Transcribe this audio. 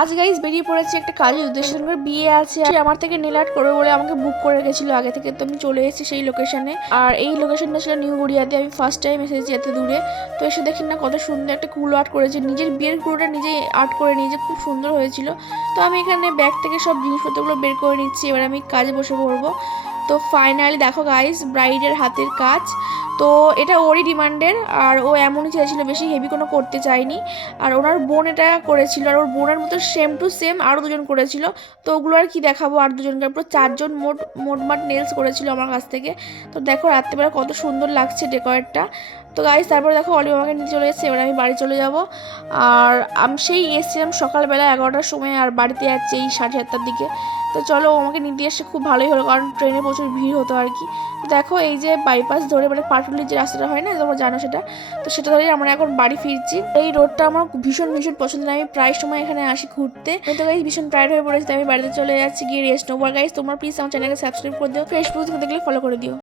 আজ গাইজ বেরিয়ে পড়েছি একটা কাজের উদ্দেশ্যে। বিয়ে আছে, আমার থেকে নেল আর্ট করবে বলে আমাকে বুক করে গেছিলো আগে থেকে। তো আমি চলে এসেছি সেই লোকেশনে, আর এই লোকেশনটা ছিল নিউ গড়িয়াতে। আমি ফার্স্ট টাইম এসেছি এত দূরে। তো এসে দেখি না কত সুন্দর একটা কুলো আর্ট করেছে, নিজের বিয়ের কুলোটা নিজেই আর্ট করে নিয়েছে, খুব সুন্দর হয়েছিল। তো আমি এখানে ব্যাগ থেকে সব জিনিসপত্রগুলো বের করে নিচ্ছি, এবার আমি কাজে বসে পড়বো। তো ফাইনালি দেখো গাইজ ব্রাইডের হাতের কাজ। তো এটা ওরই ডিমান্ডের, আর ও এমনই চেয়েছিল, বেশি হেভি কোনো করতে চায়নি। আর ওনার বোন এটা করেছিল, আর ওর বোনের মতো সেম টু সেম আরও দুজন করেছিল। তো ওগুলো আর কি দেখাবো, আর দুজনকে পুরো চারজন মোটমাট নেলস করেছিল আমার কাছ থেকে। তো দেখো রাত্রেবেলা কত সুন্দর লাগছে ডেকোরেটটা। তো গাইজ তারপরে দেখো অলিভ আমাকে নিয়ে চলে এসেছে, এবার আমি বাড়ি চলে যাব। আর আমি সেই এসেছিলাম সকালবেলা 11টার সময়, আর বাড়িতে যাচ্ছে এই 7:30টার দিকে। তো চলো, আমাকে নিতে এসে খুব ভালোই হলো, কারণ ট্রেনে প্রচুর ভিড় হতো আর কি। তো দেখো এই যে বাইপাস ধরে, মানে পাটুলির যে রাস্তাটা হয় না, তোমরা জানো সেটা। তো সেটা ধরেই আমরা এখন বাড়ি ফিরছি। এই রোডটা আমার ভীষণ ভীষণ পছন্দ, আমি প্রায় সময় এখানে আসি ঘুরতে। তো গাইজ ভীষণ টায়ার্ড হয়ে পড়েছি, আমি বাড়িতে চলে যাচ্ছি, গিয়ে রেস্ট নেবো। আর গাইজ তোমরা প্লিজ আমার চ্যানেলকে সাবস্ক্রাইব করে দিও, ফেসবুক থেকে দেখলে ফলো করে দিও।